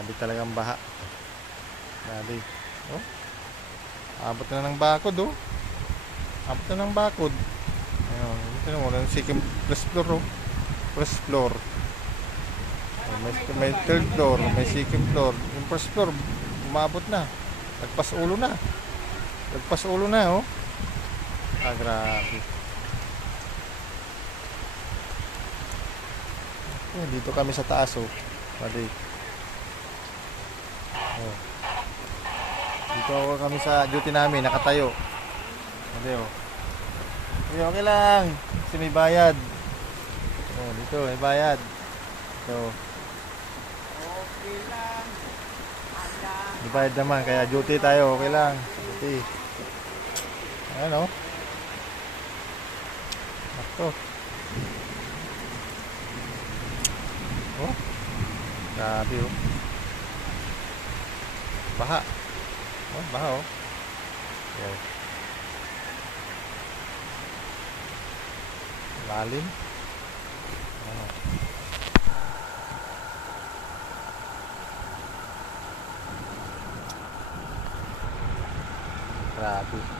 Grabe talagang baha. Grabe. Oh, abot na ng bakod oh. Abot na ng bakod. Ayun, ito naman, second first floor oh. First floor. May third floor, may second floor. Yung first floor, umabot na. Lagpas ulo na. Lagpas ulo na oh. Ah, grabe. Oh, dito kami sa taas oh. Pwede. Oh. Dito ako kami sa duty namin, nakatayo. Pwede oh. Okay, okay lang. Kasi may bayad. Oh, dito may bayad. So, Okay lang. may bayad naman, kaya duty tayo, okay lang. Duty. Ayan oh. Ako. Oh. Grabe oh. Baha. Oh, baha oh. Okay. Lalim. Oh. Grabe.